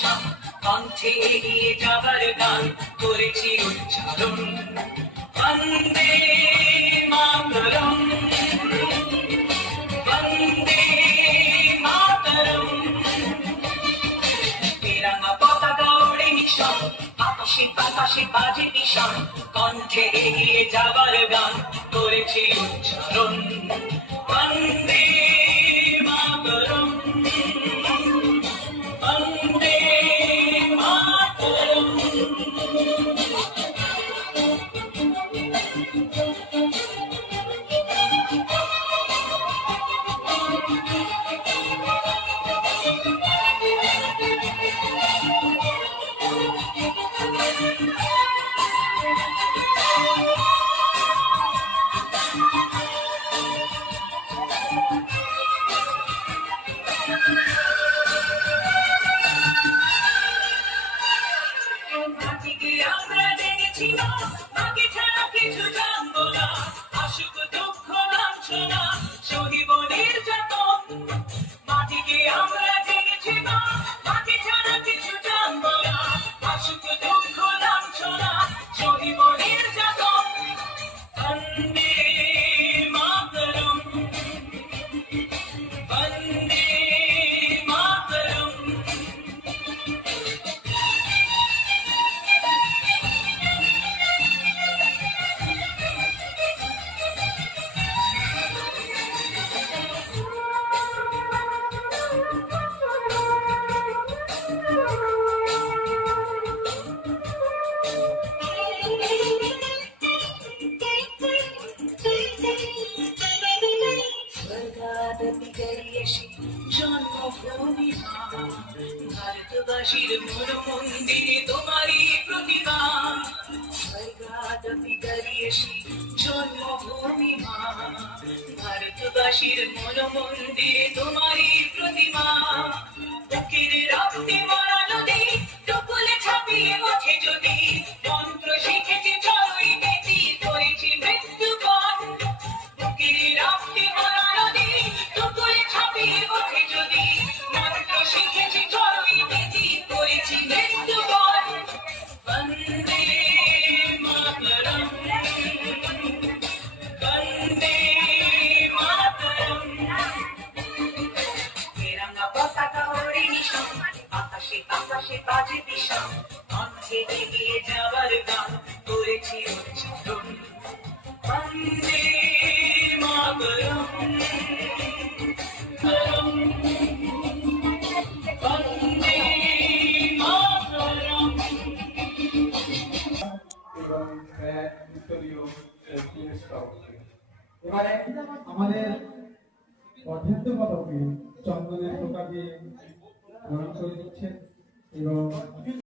বিষম কণ্ঠে এগিয়ে যাবার গান করেছি উচ্চারণ বন্দে মাতরম বন্দে মাতরম তিরঙ্গা পতাকা ওড়ে নিশান আকাশে বাতাসে বাজে নিশান কণ্ঠে এগিয়ে যাবার গান করেছি উচ্চারণ বন্দে মাতরম বন্দে মাতরম মাটিকে আমরা জেনেছি না মাকে ছাড়া কিছু জানবো না আসুক দুঃখ লাঞ্ছনা সহিব নির্যাতন মাটিকে আমরা জেনেছি না মাকে ছাড়া কিছু জানবো না আসুক দুঃখ লাঞ্ছনা সহিব নির্যাতন বন্দে মাতরম বন্দে মাতরম স্বর্গাদপি গরিয়সি জন্মভূমি মা ভারতবাসীর মূল মন্দিরে তোমারই প্রতিমা স্বর্গাদপি গরিয়সি জন্মভূমি মা ভারতবাসীর মূল মন্দিরে তোমারই প্রতিমা বুকের রক্তে মরা নদী টুকুলে ছাপিয়ে ওঠে যদি মন্ত্র শিখেছি চড়ুই বেটি করেছি মৃত্যুকর বুকের রক্তে মরা নদী টুকুলে ছাপিয়ে ওঠে যদি মন্ত্র শিখেছি চড়ুই বেটি করেছি মৃত্যুকর বন্দে মাতরম বন্দে মাতরম তিরঙ্গা পতাকা ওড়ে নিশান আকাশে আকাশে বাজে বিষম কণ্ঠে এগিয়ে যাবার গান করেছি উচ্চারণ বন্দে মাতরম বন্দে মাতরম এবং ভিক্টোরীয় পুরস্কার। এবারে আমাদের অর্ধেন্দ্র পদকে চন্দনের টোকা দিয়ে গ্রহণ করে দিচ্ছেন এবং